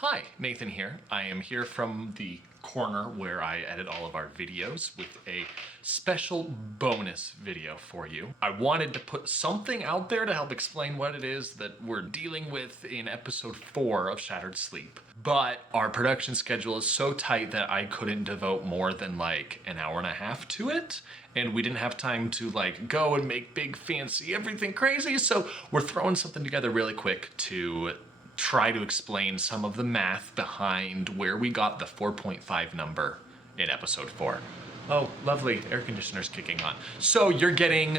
Hi, Nathan here. I am here from the corner where I edit all of our videos with a special bonus video for you. I wanted to put something out there to help explain what it is that we're dealing with in episode 4 of Shattered Sleep. But our production schedule is so tight that I couldn't devote more than like an hour and a half to it. And we didn't have time to go and make big fancy everything crazy. So we're throwing something together really quick to try to explain some of the math behind where we got the 4.5 number in episode 4. Oh, lovely, air conditioner's kicking on. So you're getting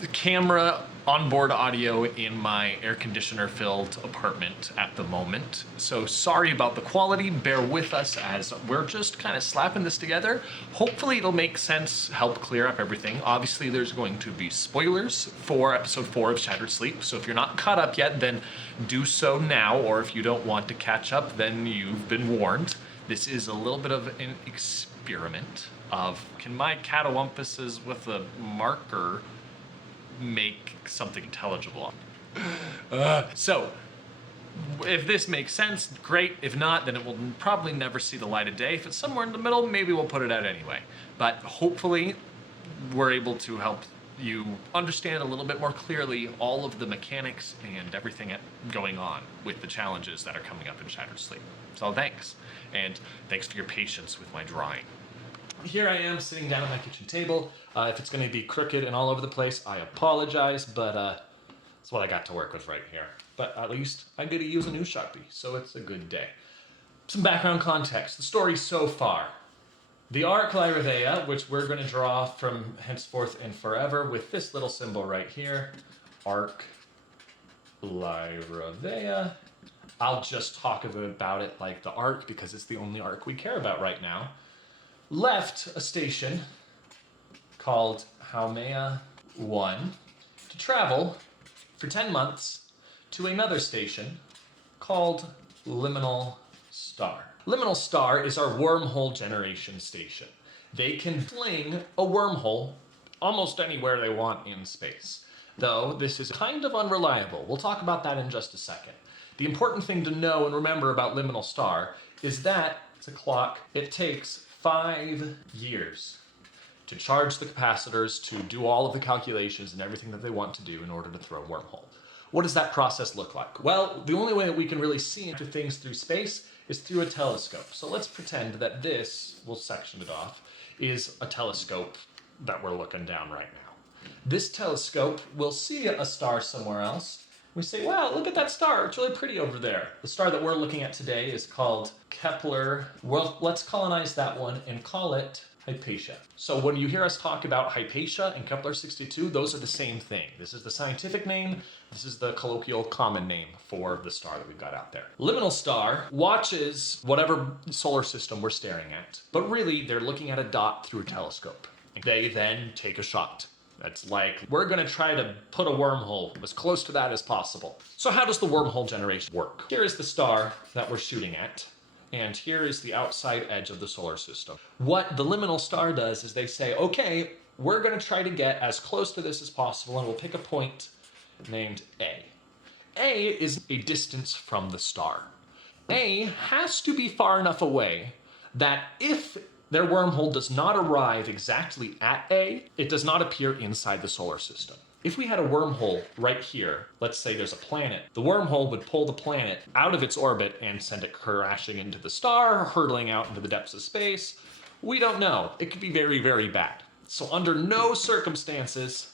the camera onboard audio in my air conditioner filled apartment at the moment. So sorry about the quality, bear with us as we're just kind of slapping this together. Hopefully it'll make sense, help clear up everything. Obviously there's going to be spoilers for episode 4 of Shattered Sleep. So if you're not caught up yet, then do so now. Or if you don't want to catch up, then you've been warned. This is a little bit of an experiment of, can my catawumpuses with a marker make something intelligible? So if this makes sense, great. If not, then it will probably never see the light of day. If it's somewhere in the middle, maybe we'll put it out anyway. But hopefully we're able to help you understand a little bit more clearly all of the mechanics and everything going on with the challenges that are coming up in Shattered Sleep. So thanks. And thanks for your patience with my drawing. Here I am sitting down at my kitchen table. If it's going to be crooked and all over the place, I apologize, but that's what I got to work with right here. But at least I get to use a new Sharpie, so it's a good day. Some background context. The story so far. The Arc Lyravea, which we're going to draw from henceforth and forever with this little symbol right here. Arc Lyravea. I'll just talk about it like the Arc because it's the only arc we care about right now. Left a station called Haumea 1 to travel for 10 months to another station called Liminal Star. Liminal Star is our wormhole generation station. They can fling a wormhole almost anywhere they want in space, though this is kind of unreliable. We'll talk about that in just a second. The important thing to know and remember about Liminal Star is that it's a clock. It takes 5 years to charge the capacitors, to do all of the calculations and everything that they want to do in order to throw a wormhole. What does that process look like? Well, the only way that we can really see into things through space is through a telescope. So let's pretend that this, we'll section it off, is a telescope that we're looking down right now. This telescope will see a star somewhere else. We say, wow, look at that star. It's really pretty over there. The star that we're looking at today is called Kepler. Well, let's colonize that one and call it Hypatia. So when you hear us talk about Hypatia and Kepler-62, those are the same thing. This is the scientific name. This is the colloquial common name for the star that we've got out there. Liminal Star watches whatever solar system we're staring at, but really they're looking at a dot through a telescope. They then take a shot. That's like, we're gonna try to put a wormhole as close to that as possible. So how does the wormhole generation work? Here is the star that we're shooting at, and here is the outside edge of the solar system. What the Liminal Star does is they say, okay, we're gonna try to get as close to this as possible, and we'll pick a point named A. A is a distance from the star. A has to be far enough away that if their wormhole does not arrive exactly at A, it does not appear inside the solar system. If we had a wormhole right here, let's say there's a planet, the wormhole would pull the planet out of its orbit and send it crashing into the star, hurtling out into the depths of space. We don't know. It could be very, very bad. So under no circumstances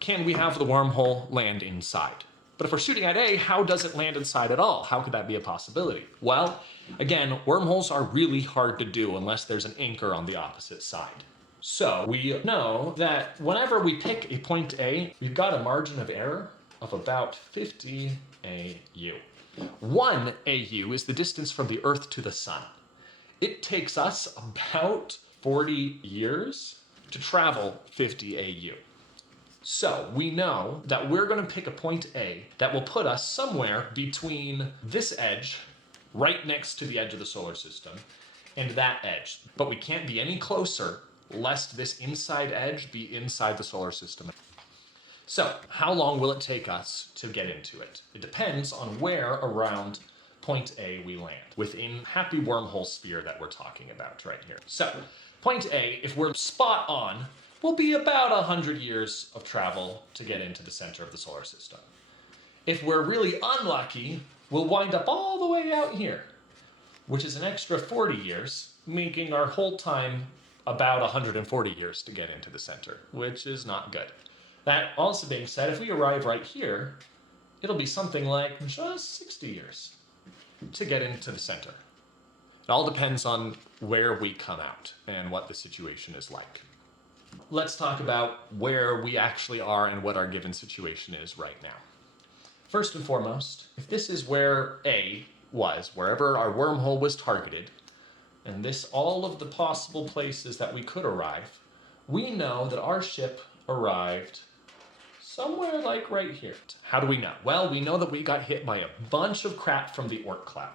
can we have the wormhole land inside. But if we're shooting at A, how does it land inside at all? How could that be a possibility? Well, again, wormholes are really hard to do unless there's an anchor on the opposite side. So we know that whenever we pick a point A, we've got a margin of error of about 50 AU. 1 AU is the distance from the Earth to the Sun. It takes us about 40 years to travel 50 AU. So we know that we're going to pick a point A that will put us somewhere between this edge, right next to the edge of the solar system, and that edge. But we can't be any closer lest this inside edge be inside the solar system. So how long will it take us to get into it? It depends on where around point A we land, within happy wormhole sphere that we're talking about right here. So, point A, if we're spot on, will be about 100 years of travel to get into the center of the solar system. If we're really unlucky, we'll wind up all the way out here, which is an extra 40 years, making our whole time about 140 years to get into the center, which is not good. That also being said, if we arrive right here, it'll be something like just 60 years to get into the center. It all depends on where we come out and what the situation is like. Let's talk about where we actually are and what our given situation is right now. First and foremost, if this is where A was, wherever our wormhole was targeted, and this all of the possible places that we could arrive, we know that our ship arrived somewhere like right here. How do we know? Well, we know that we got hit by a bunch of crap from the Oort cloud.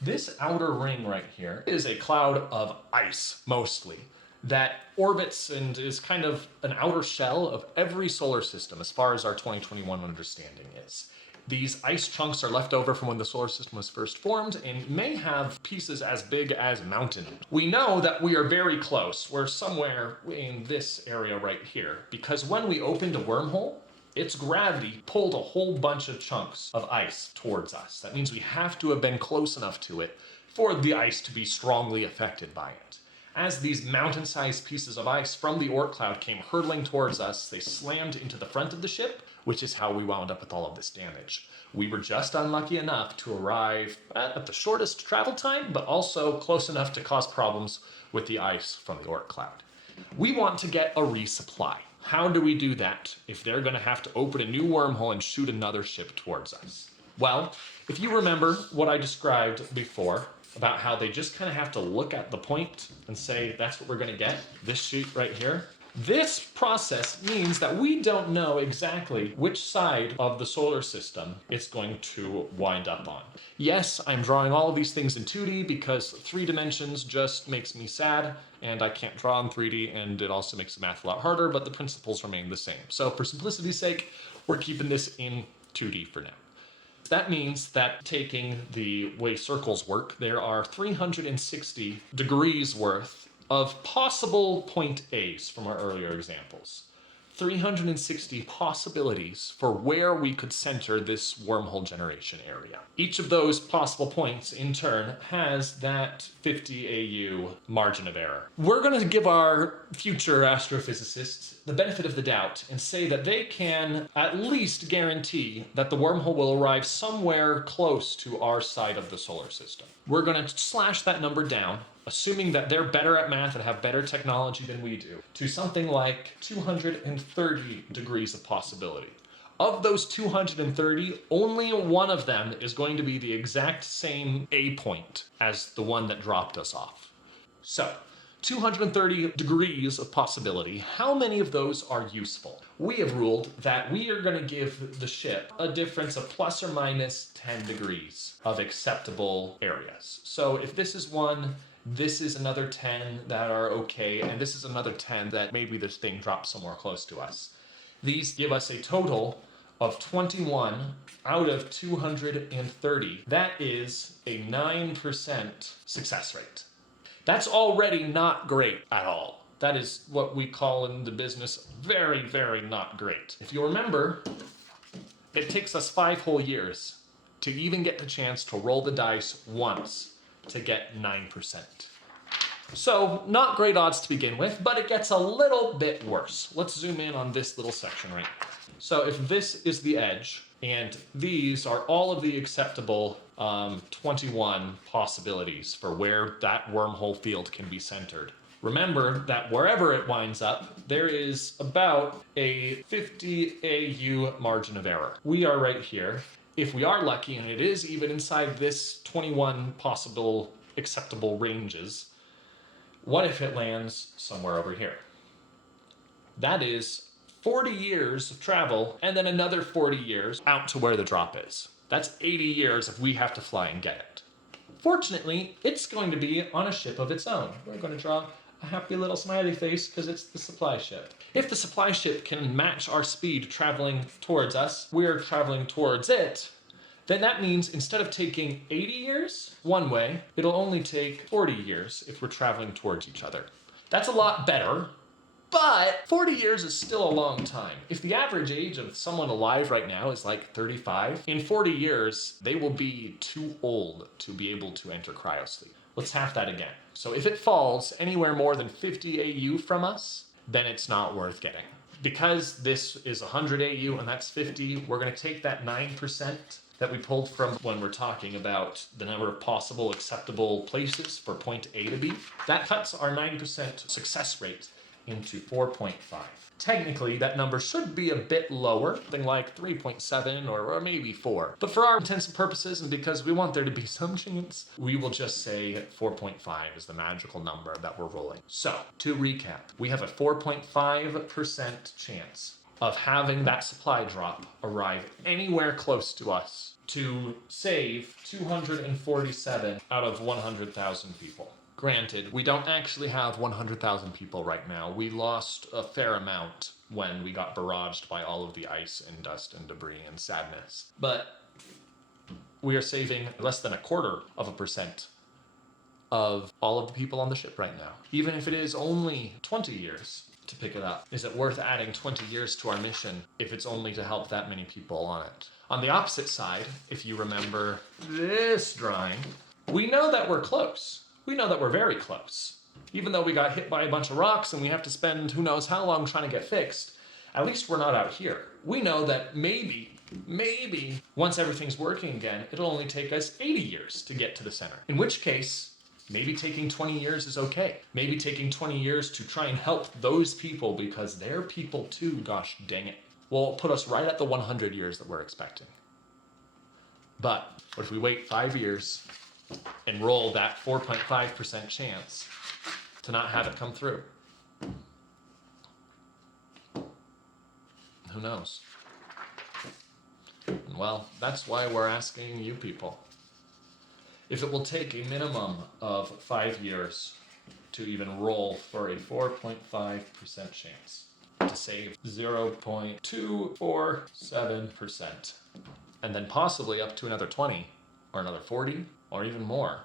This outer ring right here is a cloud of ice, mostly, that orbits and is kind of an outer shell of every solar system as far as our 2021 understanding is. These ice chunks are left over from when the solar system was first formed and may have pieces as big as mountains. We know that we are very close. We're somewhere in this area right here because when we opened a wormhole, its gravity pulled a whole bunch of chunks of ice towards us. That means we have to have been close enough to it for the ice to be strongly affected by it. As these mountain-sized pieces of ice from the Oort cloud came hurtling towards us, they slammed into the front of the ship, which is how we wound up with all of this damage. We were just unlucky enough to arrive at the shortest travel time, but also close enough to cause problems with the ice from the Oort cloud. We want to get a resupply. How do we do that if they're going to have to open a new wormhole and shoot another ship towards us? Well, if you remember what I described before about how they just kind of have to look at the point and say, that's what we're going to get, this sheet right here. This process means that we don't know exactly which side of the solar system it's going to wind up on. Yes, I'm drawing all of these things in 2D because 3 dimensions just makes me sad and I can't draw in 3D and it also makes the math a lot harder, but the principles remain the same. So for simplicity's sake, we're keeping this in 2D for now. That means that taking the way circles work, there are 360 degrees worth of possible point A's from our earlier examples. 360 possibilities for where we could center this wormhole generation area. Each of those possible points, in turn, has that 50 AU margin of error. We're going to give our future astrophysicists the benefit of the doubt and say that they can at least guarantee that the wormhole will arrive somewhere close to our side of the solar system. We're going to slash that number down, assuming that they're better at math and have better technology than we do, to something like 230 degrees of possibility. Of those 230, only one of them is going to be the exact same A point as the one that dropped us off. So, 230 degrees of possibility, how many of those are useful? We have ruled that we are going to give the ship a difference of plus or minus 10 degrees of acceptable areas. So if this is one, this is another 10 that are okay, and this is another 10 that maybe this thing drops somewhere close to us. These give us a total of 21 out of 230. That is a 9% success rate. That's already not great at all. That is what we call in the business very, very not great. If you remember, it takes us 5 whole years to even get the chance to roll the dice once to get 9%. So, not great odds to begin with, but it gets a little bit worse. Let's zoom in on this little section right here. So if this is the edge, and these are all of the acceptable 21 possibilities for where that wormhole field can be centered. Remember that wherever it winds up, there is about a 50 AU margin of error. We are right here. If we are lucky, and it is even inside this 21 possible acceptable ranges, what if it lands somewhere over here? That is 40 years of travel, and then another 40 years out to where the drop is. That's 80 years if we have to fly and get it. Fortunately, it's going to be on a ship of its own. We're going to draw a happy little smiley face because it's the supply ship. If the supply ship can match our speed traveling towards us, we're traveling towards it, then that means instead of taking 80 years one way, it'll only take 40 years if we're traveling towards each other. That's a lot better, but 40 years is still a long time. If the average age of someone alive right now is like 35, in 40 years, they will be too old to be able to enter cryosleep. Let's half that again. So if it falls anywhere more than 50 AU from us, then it's not worth getting. Because this is 100 AU and that's 50, we're gonna take that 9% that we pulled from when we're talking about the number of possible acceptable places for point A to B. That cuts our 90% success rate into 4.5. Technically, that number should be a bit lower, something like 3.7 or maybe 4. But for our intents and purposes, and because we want there to be some chance, we will just say 4.5 is the magical number that we're rolling. So, to recap, we have a 4.5% chance of having that supply drop arrive anywhere close to us to save 247 out of 100,000 people. Granted, we don't actually have 100,000 people right now. We lost a fair amount when we got barraged by all of the ice and dust and debris and sadness. But we are saving less than 0.25% of all of the people on the ship right now. Even if it is only 20 years to pick it up, is it worth adding 20 years to our mission if it's only to help that many people on it? On the opposite side, if you remember this drawing, we know that we're close. We know that we're very close. Even though we got hit by a bunch of rocks and we have to spend who knows how long trying to get fixed, at least we're not out here. We know that maybe, once everything's working again, it'll only take us 80 years to get to the center. In which case, maybe taking 20 years is okay. Maybe taking 20 years to try and help those people because they're people too, gosh dang it, will put us right at the 100 years that we're expecting. But what if we wait 5 years and roll that 4.5% chance to not have it come through? Who knows? Well, that's why we're asking you people. If it will take a minimum of 5 years to even roll for a 4.5% chance to save 0.247%, and then possibly up to another 20 or another 40 or even more,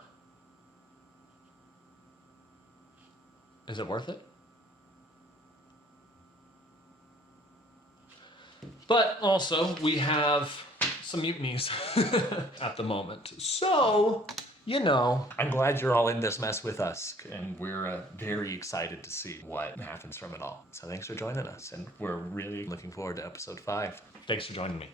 is it worth it? But also, we have some mutinies at the moment. So, you know, I'm glad you're all in this mess with us, and we're very excited to see what happens from it all. So thanks for joining us, and we're really looking forward to episode 5. Thanks for joining me.